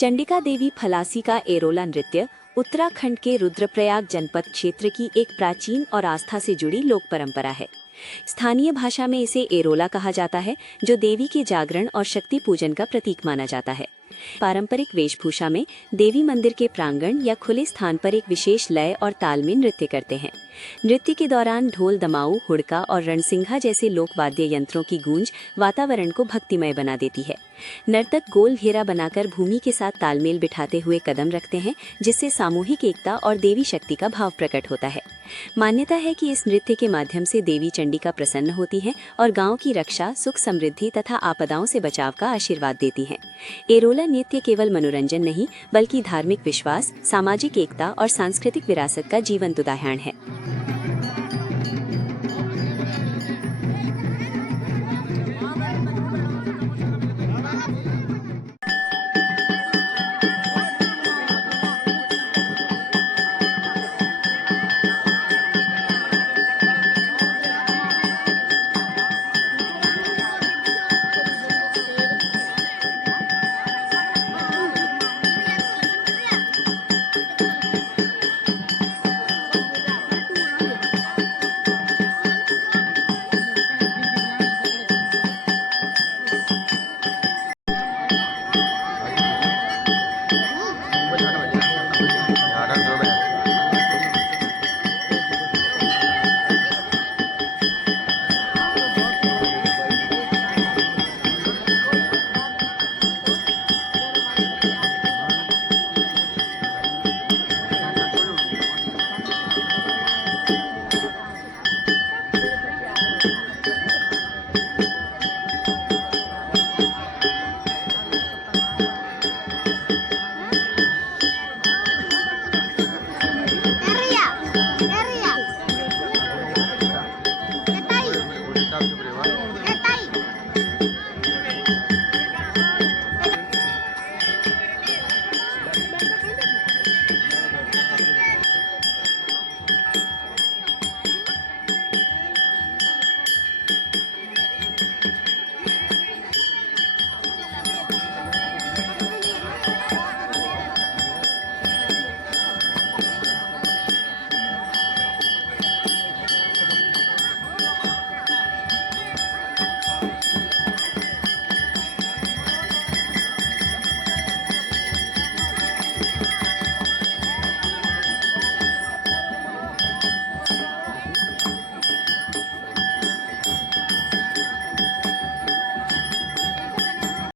चंडिका देवी फलासी का एरोला नृत्य उत्तराखंड के रुद्रप्रयाग जनपद क्षेत्र की एक प्राचीन और आस्था से जुड़ी लोक परंपरा है। स्थानीय भाषा में इसे एरोला कहा जाता है, जो देवी के जागरण और शक्ति पूजन का प्रतीक माना जाता है। पारंपरिक वेशभूषा में देवी मंदिर के प्रांगण या खुले स्थान पर एक विशेष लय और ताल में नृत्य करते हैं। नृत्य के दौरान ढोल, दमाऊ, हुड़का और रणसिंघा जैसे लोक वाद्य यंत्रों की गूंज वातावरण को भक्तिमय बना देती है। नर्तक गोल घेरा बनाकर भूमि के साथ तालमेल बिठाते हुए कदम रखते हैं, जिससे सामूहिक एकता और देवी शक्ति का भाव प्रकट होता है। मान्यता है कि इस नृत्य के माध्यम से देवी चंडिका प्रसन्न होती हैं और गांव की रक्षा, सुख, समृद्धि तथा आपदाओं से बचाव का आशीर्वाद देती हैं। एरोला नृत्य केवल मनोरंजन नहीं, बल्कि धार्मिक विश्वास, सामाजिक एकता और सांस्कृतिक विरासत का जीवंत उदाहरण है।